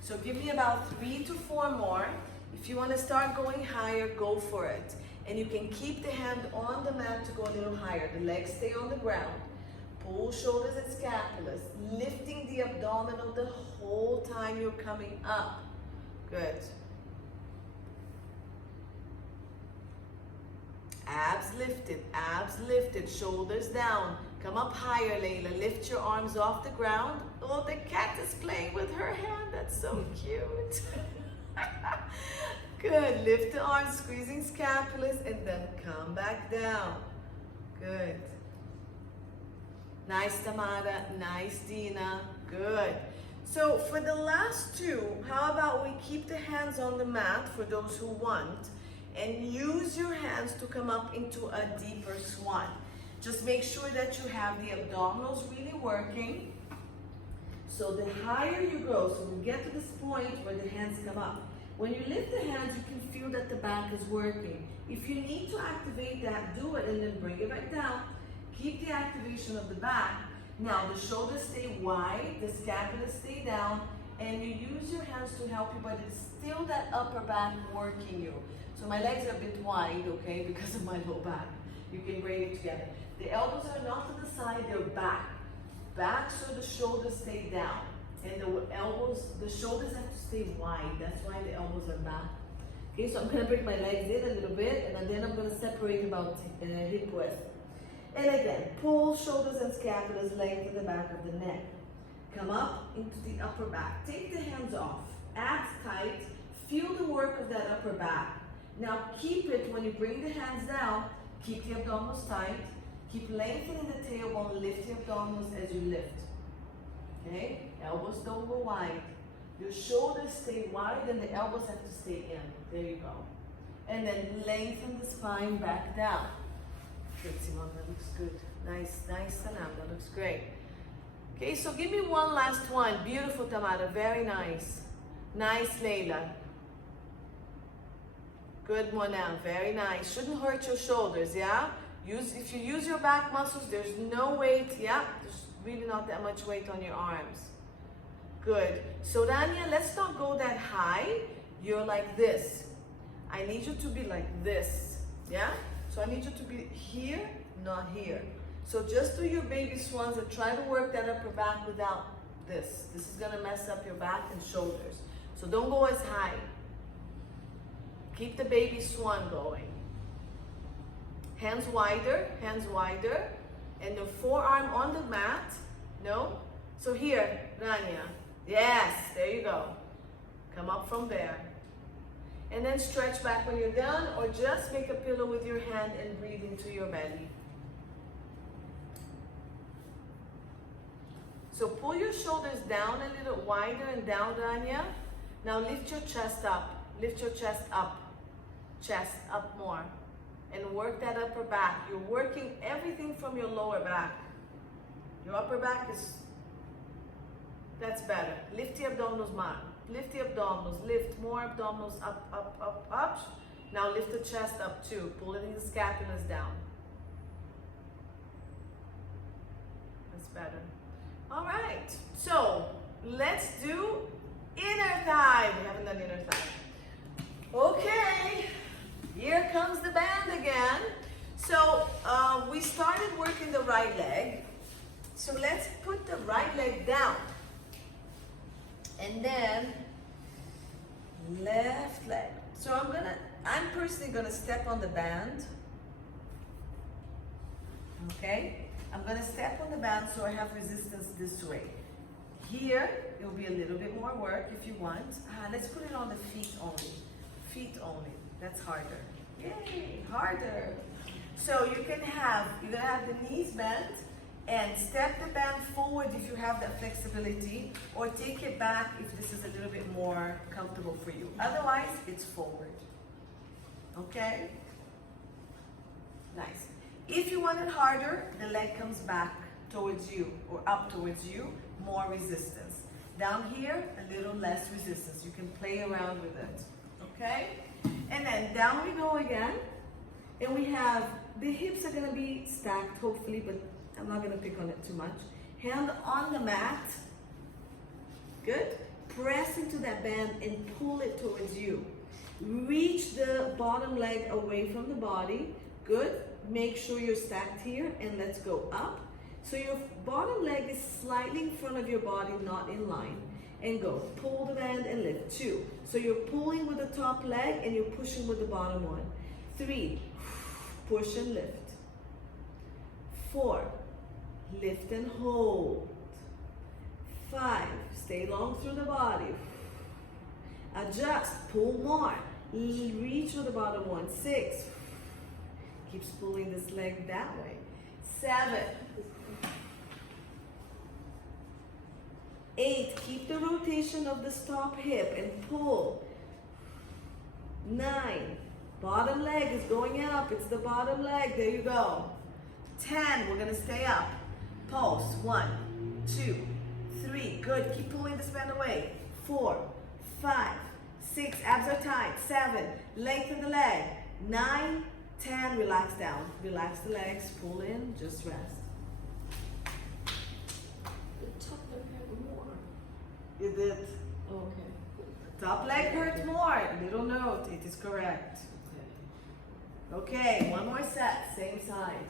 So give me about 3 to 4 more. If you wanna start going higher, go for it. And you can keep the hand on the mat to go a little higher. The legs stay on the ground. Pull shoulders and scapulas, lifting the abdominal the whole time you're coming up. Good. Abs lifted, shoulders down. Come up higher, Layla. Lift your arms off the ground. Oh, the cat is playing with her hand. That's so cute. Good. Lift the arms, squeezing scapulas, and then come back down. Good. Nice, Tamara. Nice, Dina. Good. So for the last 2, how about we keep the hands on the mat for those who want, and use your hands to come up into a deeper swan. Just make sure that you have the abdominals really working. So the higher you go, so we get to this point where the hands come up. When you lift the hands, you can feel that the back is working. If you need to activate that, do it and then bring it back down. Keep the activation of the back. Now the shoulders stay wide, the scapulas stay down, and you use your hands to help you, but it's still that upper back working you. So my legs are a bit wide, okay, because of my low back. You can bring it together. The elbows are not to the side, they're back. Back so the shoulders stay down. And the shoulders have to stay wide. That's why the elbows are back. Okay, so I'm gonna bring my legs in a little bit, and then I'm gonna separate about hip width. And again, pull shoulders and scapulas, lengthen the back of the neck. Come up into the upper back. Take the hands off. Abs tight. Feel the work of that upper back. Now keep it when you bring the hands down. Keep the abdominals tight. Keep lengthening the tailbone, lift your abdominals as you lift. Okay? Elbows don't go wide. Your shoulders stay wide and the elbows have to stay in. There you go. And then lengthen the spine back down. Good, Simone, that looks good. Nice, nice, Tanam, that looks great. Okay, so give me one last one. Beautiful, Tamara, very nice. Nice, Layla. Good, Mona, very nice. Shouldn't hurt your shoulders, yeah? If you use your back muscles, there's no weight, yeah? There's really not that much weight on your arms. Good. So Rania, let's not go that high. You're like this. I need you to be like this, yeah? So I need you to be here, not here. So just do your baby swans and try to work that upper back without this. This is gonna mess up your back and shoulders. So don't go as high. Keep the baby swan going. Hands wider, and the forearm on the mat. No? So here, Rania. Yes, there you go. Come up from there. And then stretch back when you're done, or just make a pillow with your hand and breathe into your belly. So pull your shoulders down a little wider and down, Rania. Now lift your chest up. Lift your chest up. Chest up more. And work that upper back. You're working everything from your lower back. Your upper back is, that's better. Lift the abdominals, man. Lift the abdominals. Lift more abdominals up, up, up, up. Now lift the chest up too. Pulling the scapulas down. That's better. All right. So let's do inner thigh. We haven't done inner thigh. Okay. Here comes the band again. So we started working the right leg. So let's put the right leg down. And then left leg. So I'm personally gonna step on the band. Okay? I'm gonna step on the band so I have resistance this way. Here, it'll be a little bit more work if you want. Let's put it on the feet only. Feet only. That's harder. Yay, harder. So you're gonna have the knees bent and step the band forward if you have that flexibility, or take it back if this is a little bit more comfortable for you. Otherwise, it's forward. Okay? Nice. If you want it harder, the leg comes back towards you or up towards you, more resistance. Down here, a little less resistance. You can play around with it. Okay? And then down we go again. And we have, the hips are gonna be stacked, hopefully, but I'm not gonna pick on it too much. Hand on the mat. Good. Press into that band and pull it towards you. Reach the bottom leg away from the body. Good. Make sure you're stacked here, and let's go up. So your bottom leg is slightly in front of your body, not in line. And go. Pull the band and lift. 2. So you're pulling with the top leg and you're pushing with the bottom one. 3. Push and lift. 4. Lift and hold. 5. Stay long through the body. Adjust. Pull more. Reach with the bottom one. 6. Keeps pulling this leg that way. 7. 8. Keep the rotation of the stop hip and pull. 9. Bottom leg is going up. It's the bottom leg. There you go. 10. We're gonna stay up. Pulse. 1, 2, 3. Good. Keep pulling this band away. 4, 5, 6. Abs are tight. 7. Lengthen the leg. 9, 10. Relax down. Relax the legs. Pull in. Just rest. The top leg hurt more. You did. Okay. Top leg hurt more. Little note. It is correct. Okay. One more set. Same side.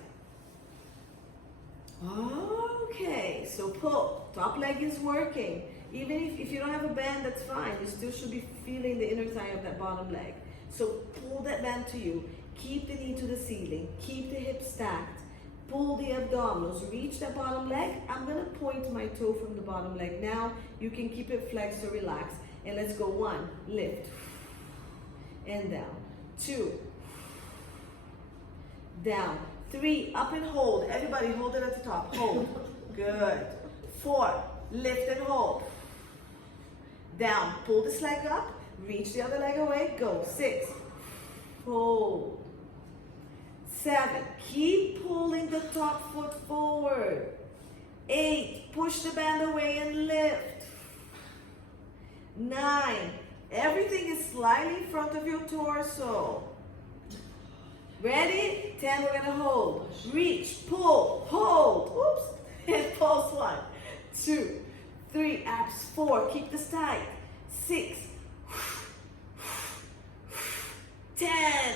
Okay. So pull. Top leg is working. Even if you don't have a band, that's fine. You still should be feeling the inner thigh of that bottom leg. So pull that band to you. Keep the knee to the ceiling. Keep the hips stacked. Pull the abdominals. Reach that bottom leg. I'm going to point my toe from the bottom leg. Now you can keep it flexed or relaxed. And let's go. 1. Lift. And down. 2. Down. 3, up and hold. Everybody hold it at the top. Hold. Good. 4, lift and hold. Down. Pull this leg up. Reach the other leg away. Go. 6. Hold. 7. Keep pulling the top foot forward. 8. Push the band away and lift. 9. Everything is slightly in front of your torso. Ready? 10, we're gonna hold. Reach, pull, hold. Oops. And pulse. 1, 2, 3, abs. 4, keep this tight. 6, 10.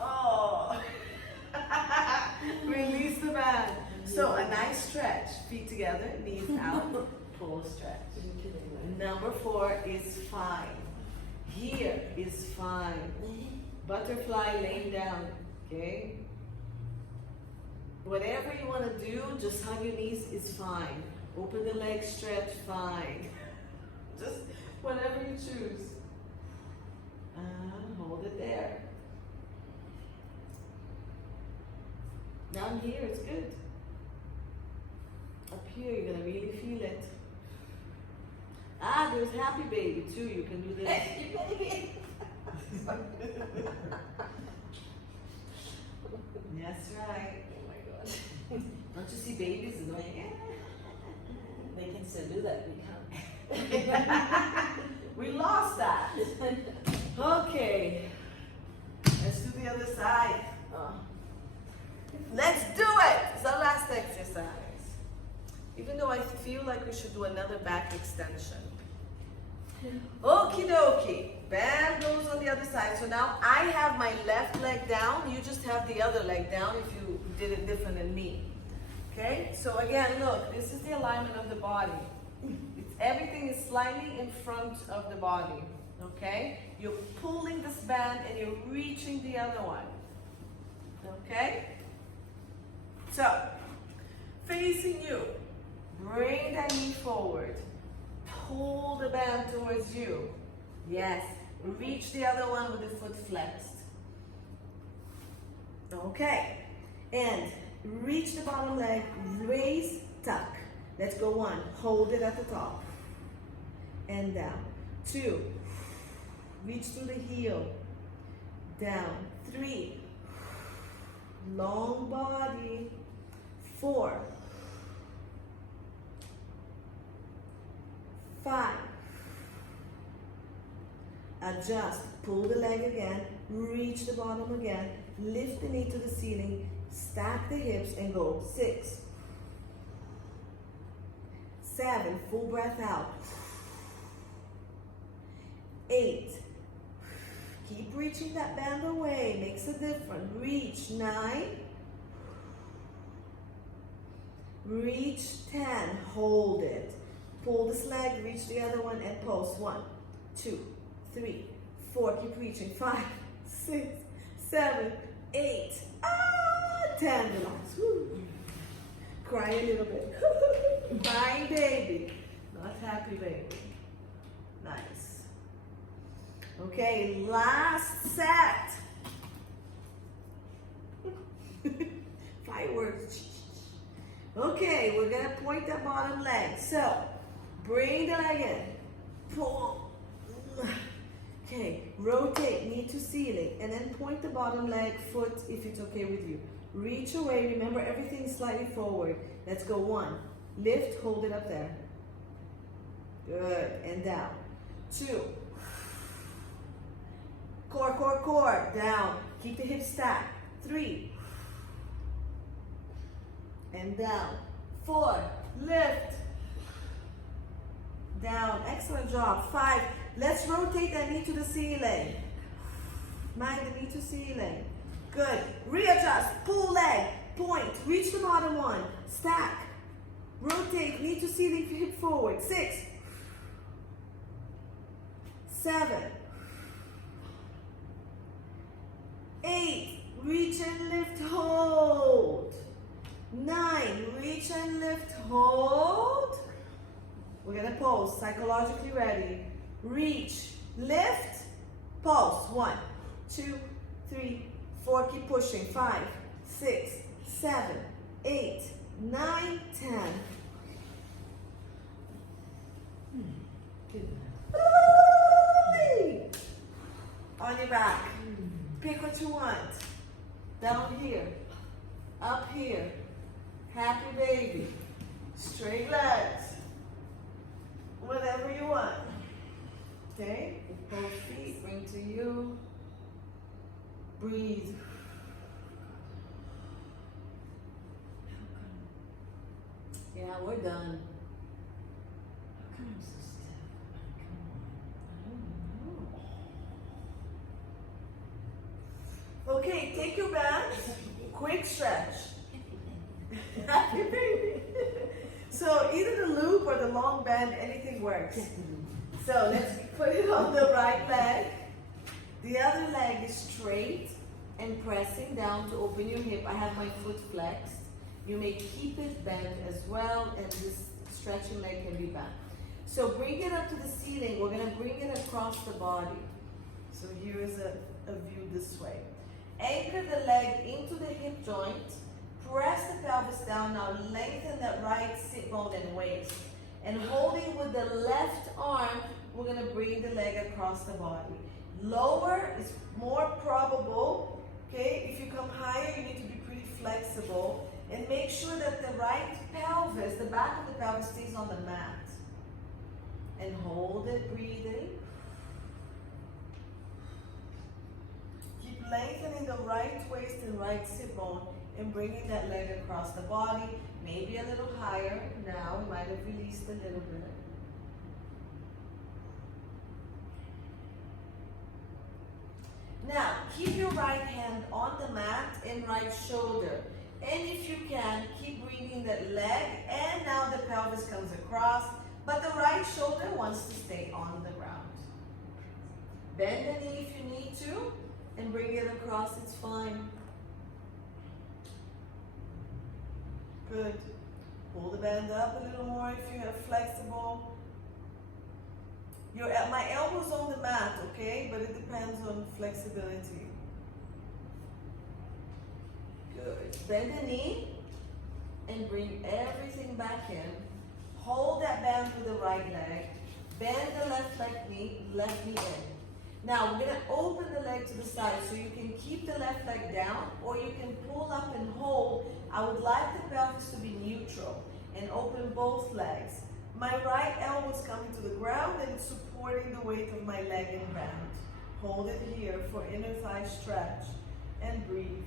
Oh. Release the band. So a nice stretch. Feet together, knees out. Pull stretch. Number 4 is fine. Here is fine. Butterfly laying down. Okay? Whatever you want to do, just hug your knees is fine. Open the legs, stretch, fine. Just whatever you choose. Hold it there. Down here, it's good. Up here, you're gonna really feel it. There's happy baby too. You can do this. That's right. Oh my god. Don't you see babies going? They can still do that. We can't. We lost that. Okay. Let's do the other side. Let's do it. It's our last exercise. Even though I feel like we should do another back extension. Okie dokie. Band goes on the other side. So now I have my left leg down. You just have the other leg down if you did it different than me. Okay? So again, look, this is the alignment of the body. Everything is slightly in front of the body. Okay? You're pulling this band and you're reaching the other one. Okay? So, facing you. Bring that knee forward. Pull the band towards you. Yes. Reach the other one with the foot flexed. Okay. And reach the bottom leg. Raise, tuck. Let's go 1. Hold it at the top. And down. 2. Reach through the heel. Down. 3. Long body. 4. 5. Adjust. Pull the leg again. Reach the bottom again. Lift the knee to the ceiling. Stack the hips and go. 6. 7. Full breath out. 8. Keep reaching that band away. Makes a difference. Reach. 9. Reach. 10. Hold it. Pull this leg, reach the other one, and pulse. 1, 2, 3, 4. Keep reaching. 5, 6, 7, 8. 10. Relax. Woo. Cry a little bit. Crying baby. Not happy baby. Nice. Okay, last set. Fireworks. Okay, we're gonna point the bottom leg. So, bring the leg in. Pull. Okay, rotate knee to ceiling. And then point the bottom leg, foot, if it's okay with you. Reach away. Remember, everything is slightly forward. Let's go. 1. Lift, hold it up there. Good. And down. 2. Core, core, core. Down. Keep the hips stacked. 3. And down. 4. Lift. Down. Excellent job. 5. Let's rotate that knee to the ceiling. Mind the knee to ceiling. Good. Readjust. Pull leg. Point. Reach the bottom one. Stack. Rotate. Knee to ceiling. Hip forward. 6. 7. 8. Reach and lift. Hold. 9. Reach and lift. Hold. We're going to pulse. Psychologically ready. Reach. Lift. Pulse. 1, 2, 3, 4, keep pushing. 5, 6, 7, 8, 9, 10. Good. On your back. Pick what you want. Down here. Up here. Happy baby. Straight legs. Whatever you want. Okay? With both feet, bring to you. Breathe. Yeah, we're done. How come I'm so stiff? Come on. I don't know. Okay, take your band. Quick stretch. Happy baby. So either the loop or the long band, anything works. So let's put it on the right leg. The other leg is straight and pressing down to open your hip. I have my foot flexed. You may keep it bent as well, and this stretching leg can be bent. So bring it up to the ceiling. We're gonna bring it across the body. So here is a view this way. Anchor the leg into the hip joint. Press the pelvis down. Now lengthen that right sit bone and waist. And holding with the left arm, we're gonna bring the leg across the body. Lower is more probable, okay? If you come higher, you need to be pretty flexible. And make sure that the right pelvis, the back of the pelvis stays on the mat. And hold it, breathing. Keep lengthening the right waist and right sit bone and bringing that leg across the body. Maybe a little higher. Now we might have released a little bit. Now, keep your right hand on the mat and right shoulder. And if you can, keep bringing that leg, and now the pelvis comes across, but the right shoulder wants to stay on the ground. Bend the knee if you need to, and bring it across, it's fine. Good. Pull the band up a little more if you have flexible. My elbow's on the mat, okay? But it depends on flexibility. Good. Bend the knee and bring everything back in. Hold that band with the right leg. Bend the left knee in. Now we're gonna open the leg to the side so you can keep the left leg down, or you can pull up and hold. I would like the pelvis to be neutral and open both legs. My right elbow is coming to the ground and it's supporting the weight of my leg and band. Hold it here for inner thigh stretch and breathe.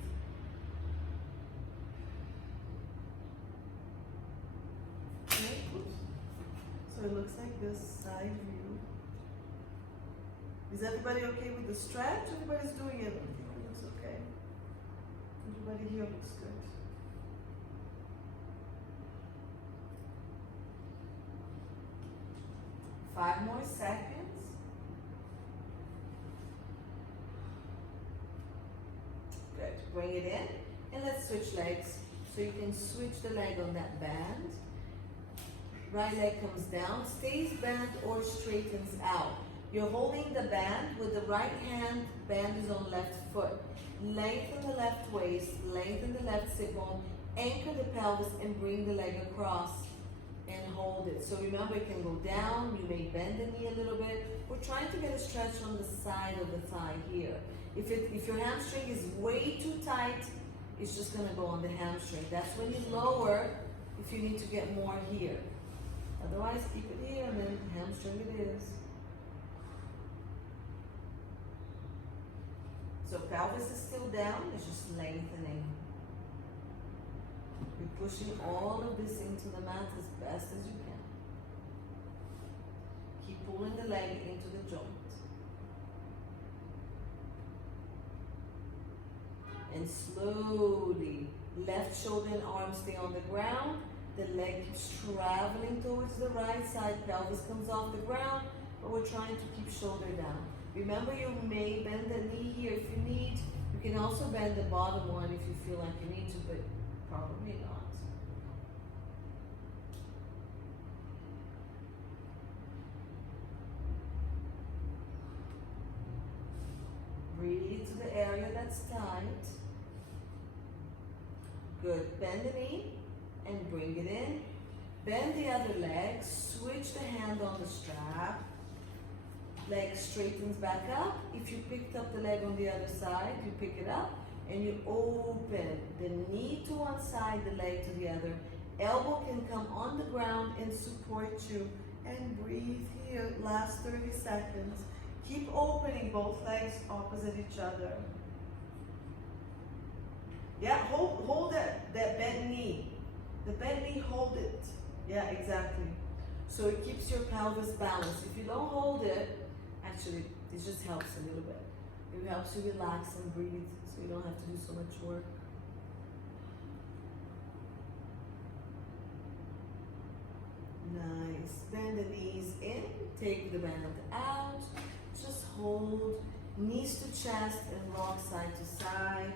Okay. So it looks like this side view. Is everybody okay with the stretch? Everybody's doing it. It looks okay. Everybody here looks good. Five more seconds. Good. Bring it in and let's switch legs. So you can switch the leg on that band. Right leg comes down, stays bent or straightens out. You're holding the band with the right hand, band is on left foot. Lengthen the left waist, lengthen the left sit bone, anchor the pelvis and bring the leg across and hold it. So remember, it can go down, you may bend the knee a little bit. We're trying to get a stretch on the side of the thigh here. If your hamstring is way too tight, it's just gonna go on the hamstring. That's when you lower if you need to get more here. Otherwise, keep it here and then hamstring it is. So pelvis is still down, it's just lengthening. You're pushing all of this into the mat as best as you can. Keep pulling the leg into the joint. And slowly, left shoulder and arm stay on the ground. The leg keeps traveling towards the right side. Pelvis comes off the ground, but we're trying to keep shoulder down. Remember, you may bend the knee here if you need. You can also bend the bottom one if you feel like you need to, but probably not. Breathe to the area that's tight. tight. Good. Bend the knee and bring it in. Bend the other leg. Switch the hand on the strap. Leg straightens back up. If you picked up the leg on the other side, you pick it up and you open the knee to one side, the leg to the other. Elbow can come on the ground and support you. And breathe here. Last 30 seconds. Keep opening both legs opposite each other. Yeah, hold that bent knee. The bent knee, hold it. Yeah, exactly. So it keeps your pelvis balanced. If you don't hold it, actually, it just helps a little bit. It helps you relax and breathe so you don't have to do so much work. Nice. Bend the knees in, take the band out. Just hold, knees to chest and rock side to side.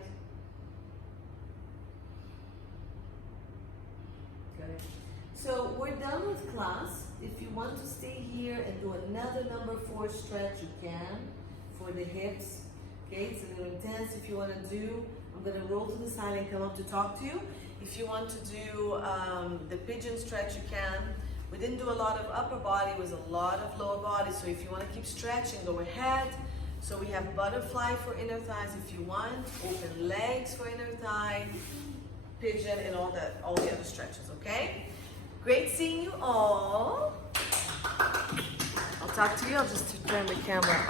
Good. So we're done with class. If you want to stay here and do another number 4 stretch, you can for the hips. Okay, it's a little intense. If you want to do, I'm going to roll to the side and come up to talk to you. If you want to do the pigeon stretch, you can. We didn't do a lot of upper body, it was a lot of lower body. So if you want to keep stretching, go ahead. So we have butterfly for inner thighs if you want, open legs for inner thigh, pigeon, and all the other stretches, okay? Great seeing you all. I'll talk to you, I'll just turn the camera